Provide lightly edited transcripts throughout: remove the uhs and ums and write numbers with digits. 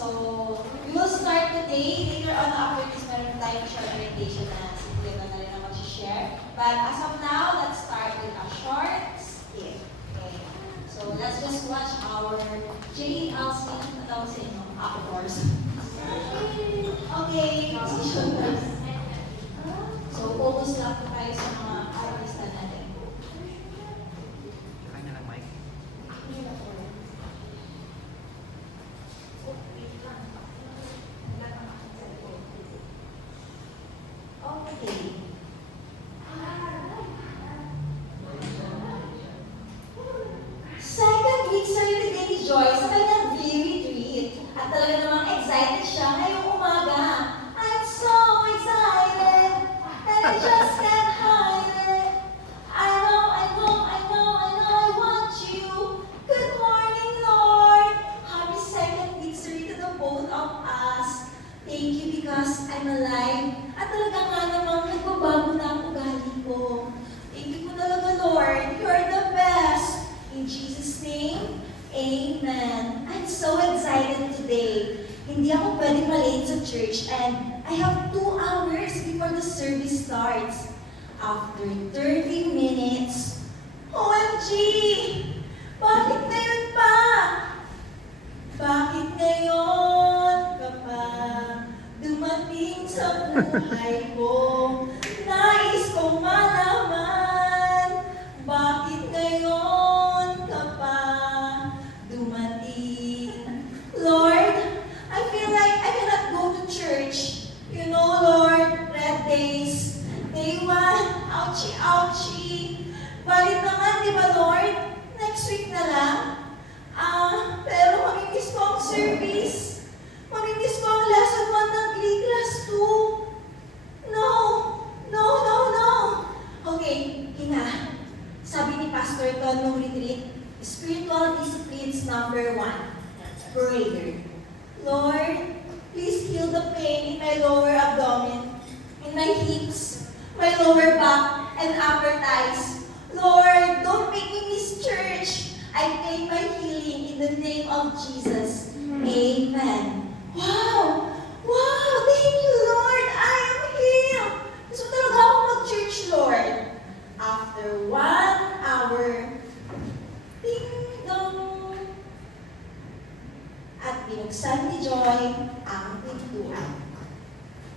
So, we will start today. Later on after this, meron tayong short orientation na si Kuya na rin ang mag-share. But as of now, let's start with a short skit. Okay. So, let's just watch our JLC na tawag sa inyo, actors. Okay, position first. So, focus lang po tayo sa mga artista natin. Kanya ng mic. Okay. Second week today ni Joy sa kanyang retreat. At talaga namang excited siya ngayong umaga. I'm so excited and I just can't hide it. I know, I want you. Good morning, Lord. Happy second victory to the both of us. Thank you because I'm alive. At talaga nga namang nagbabago na ang ugali ko. Thank you po talaga, Lord. You are the best. In Jesus' name, Amen. I'm so excited today. Hindi ako pwede malate sa church and I have 2 hours before the service starts. After 30 minutes, OMG! Bakit ngayon pa? Bakit ngayon ka pa dumating sa buhay ko? Nais kong malaman, bakit ngayon ka pa dumating? Lord, I feel like I cannot go to church. You know, Lord, red days, day 1, ouchie, ouchie. Balik naman, di ba, Lord? Next week na lang. Pero mamimiss ko ang service. Mamimiss ko ang lesson 1 ng grade class 2. No. Okay, hinga. Sabi ni Pastor Ton nung retreat, spiritual disciplines number 1, prayer. Lord, please heal the pain in my lower abdomen, in my hips, my lower back, and upper thighs. Lord, don't make me miss church. I claim my healing in the name of Jesus. Amen. Wow! Thank you, Lord! I am healed! Gusto talaga ako mag-church, Lord. After 1 hour, ding-dong! At binuksan ni Joy ang pintuan.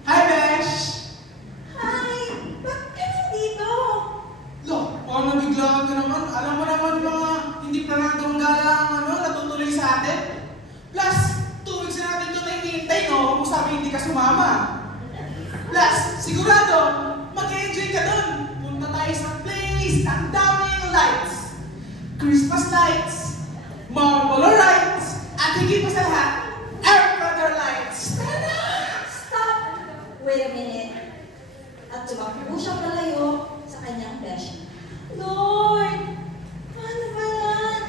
Hi, Besh! Hi! Ba't ka nandito? Lo, nabiglaan ka naman. Alam mo naman mga hindi planadong gala ang natutuloy sa atin. Plus, 2 weeks na natin ito na hinihintay, no? Kung sabi hindi ka sumama. Plus, sigurado, mag-enjoy ka dun. Punta tayo sa place. Ang daming lights. Christmas lights. Marble lights. At higit pa sa lahat, air brother lights. Tara! Stop! Wait a minute. At tumakbo siya palayo sa kanyang beshi. Lord! Ano ba yan?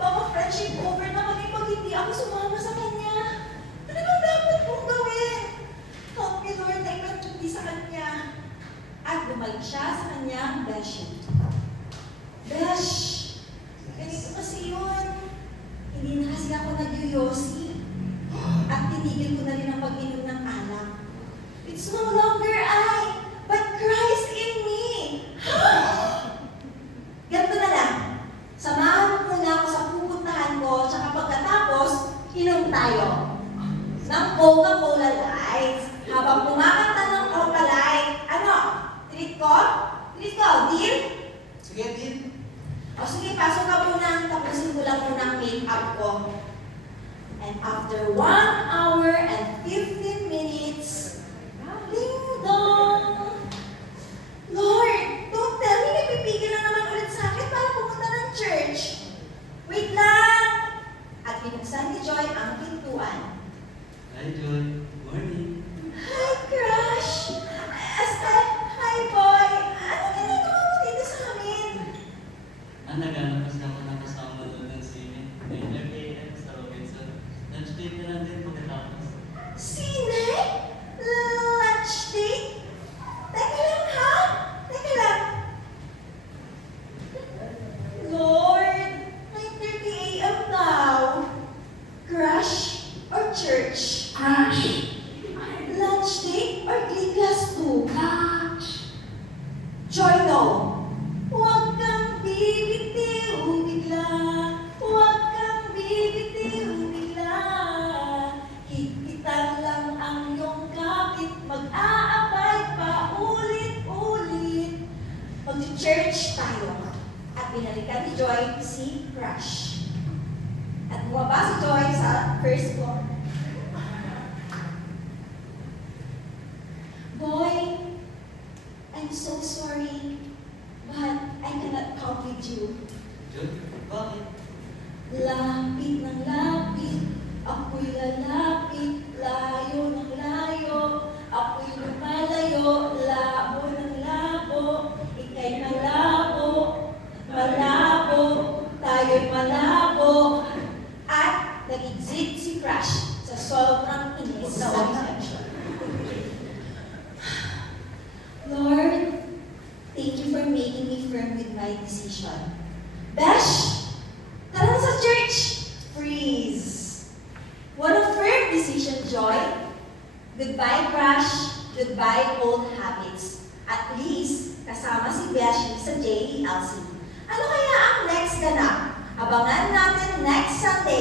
Baka friendship over na kami pag hindi ako sumama sa kanya. Ano ba dapat kong gawin? Help me, Lord, na ikatundi sa kanya. At bumalik siya sa kanyang beshi. Besh! Ganito kasi yun. Hindi na kasi ako nagyuyosi. At tinigil ko na rin ang pag-inom ng alak. It's no longer I, but Christ in me. Ganito na lang. Samahan mo muna ako sa pupuntahan ko, tsaka pagkatapos, inom tayo ng Coca-Cola Lights. Habang kumakanta ng Coca Light, ano? Treat ko? Deal? Sige, Dean. O sige, pasok ka muna. Tapusin ko lang muna ang make-up ko. And after 1 hour and 15 minutes, ding-dong! Lord, don't tell me nagpipigil na naman ulit sa akin para pumunta ng church. Wait lang! At binuksan ni Joy ang pintuan. Hi, Joy. Morning. Hi, crush! Hi, boy! Ano ginagawa mo dito sa amin? Naghanap kasi ako ng kasama doon ng sine. 9 a.m. sa Robinson. Lunch date na lang din pagkatapos. Sine? Lunch date? Teka lang, ha? Teka lang. Lord, 9:30 a.m. now. Crush or church? Crush. Lunch date or grade class 2? Crush. Joy, no. Huwag kang bibitiw bigla. Huwag kang bibitiw bigla. Higpitan lang ang iyong kapit. Mag-aabay pa ulit-ulit. Mag-church tayo. At binalikan ni Joy si Crush. At bumaba si Joy sa first floor. Boy, I'm so sorry, but I cannot come with you. Joy, bakit? Lapit ng lapit, ako'y lalapit, layo ng layo, ako'y lumalayo, labo ng labo, ika'y malabo, malabo, tayo'y malabo, at nag-exit si Crush sa sobrang inis na obsession. Lord, thank you for making me firm with my decision. Besh, tara na sa church! Freeze! What a firm decision, Joy. Goodbye, Crush. Goodbye, old habits. At least, kasama si Besh sa JELC. Ano kaya ang next ganap? Abangan natin next Sunday